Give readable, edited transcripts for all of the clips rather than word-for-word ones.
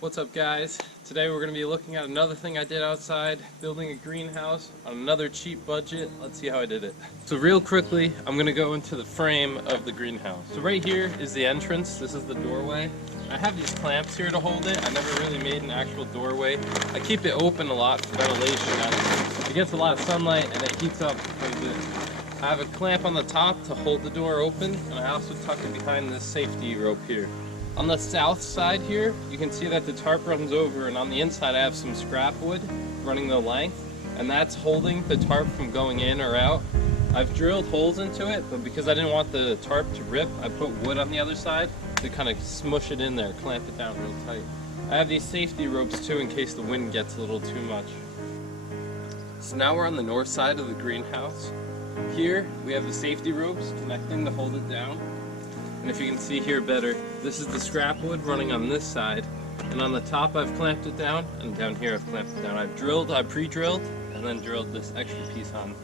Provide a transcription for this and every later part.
What's up, guys? Today we're going to be looking at another thing I did outside, building a greenhouse on another cheap budget. Let's see how I did it. So real quickly, I'm going to go into the frame of the greenhouse. So right here is the entrance. This is the doorway. I have these clamps here to hold it. I never really made an actual doorway. I keep it open a lot for ventilation. It gets a lot of sunlight and it heats up quite a bit. I have a clamp on the top to hold the door open, and I also tuck it behind this safety rope here. On the south side here, you can see that the tarp runs over, and on the inside I have some scrap wood running the length, and that's holding the tarp from going in or out. I've drilled holes into it, but because I didn't want the tarp to rip, I put wood on the other side to kind of smush it in there, clamp it down real tight. I have these safety ropes too in case the wind gets a little too much. So now we're on the north side of the greenhouse. Here we have the safety ropes connecting to hold it down. And if you can see here better, this is the scrap wood running on this side, and on the top I've clamped it down, and down here I've clamped it down. I pre-drilled, and then drilled this extra piece on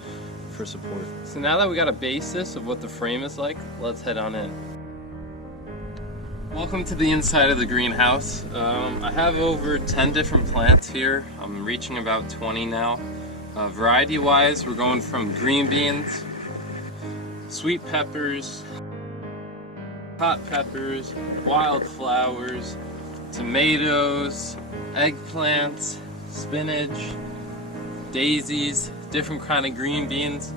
for support. So now that we got a basis of what the frame is like, let's head on in. Welcome to the inside of the greenhouse. I have over 10 different plants here. I'm reaching about 20 now. Variety-wise, we're going from green beans, sweet peppers, hot peppers, wildflowers, tomatoes, eggplants, spinach, daisies, different kind of green beans.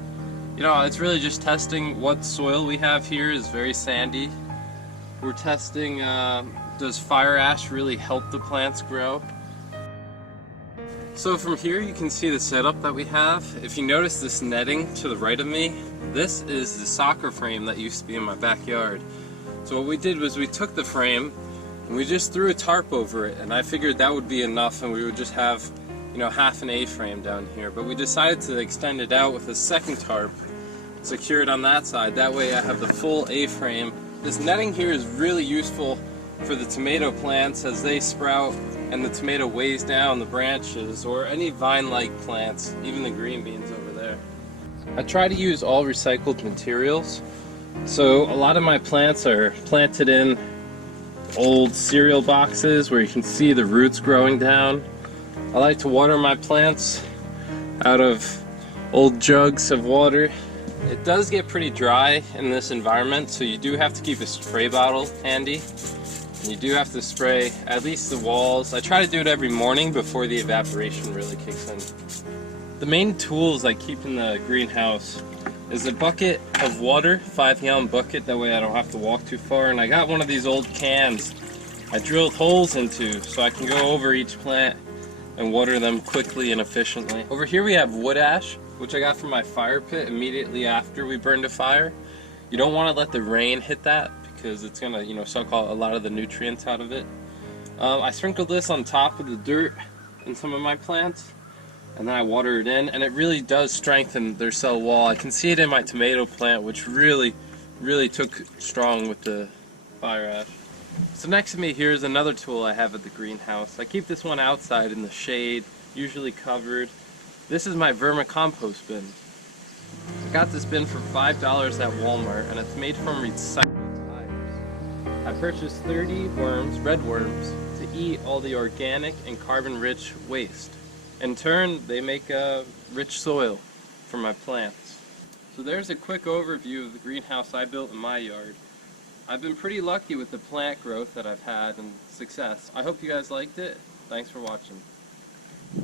You know, it's really just testing what soil we have here is very sandy. We're testing, does fire ash really help the plants grow? So from here you can see the setup that we have. If you notice this netting to the right of me, this is the soccer frame that used to be in my backyard. So what we did was we took the frame and we just threw a tarp over it, and I figured that would be enough and we would just have, you know, half an A-frame down here. But we decided to extend it out with a second tarp secured on that side. That way I have the full A-frame. This netting here is really useful for the tomato plants as they sprout and the tomato weighs down the branches, or any vine-like plants, even the green beans over there. I try to use all recycled materials. So a lot of my plants are planted in old cereal boxes where you can see the roots growing down. I like to water my plants out of old jugs of water. It does get pretty dry in this environment, so you do have to keep a spray bottle handy. And you do have to spray at least the walls. I try to do it every morning before the evaporation really kicks in. The main tools I keep in the greenhouse is a bucket of water, 5-gallon bucket, that way I don't have to walk too far. And I got one of these old cans I drilled holes into so I can go over each plant and water them quickly and efficiently. Over here we have wood ash, which I got from my fire pit immediately after we burned a fire. You don't want to let the rain hit that because it's gonna, you know, suck a lot of the nutrients out of it. I sprinkled this on top of the dirt in some of my plants, and then I water it in, and it really does strengthen their cell wall. I can see it in my tomato plant, which really took strong with the fire ash. So next to me here is another tool I have at the greenhouse. I keep this one outside in the shade, usually covered. This is my vermicompost bin. I got this bin for $5 at Walmart, and it's made from recycled tires. I purchased 30 worms, red worms, to eat all the organic and carbon-rich waste. In turn, they make a rich soil for my plants. So there's a quick overview of the greenhouse I built in my yard. I've been pretty lucky with the plant growth that I've had and success. I hope you guys liked it. Thanks for watching.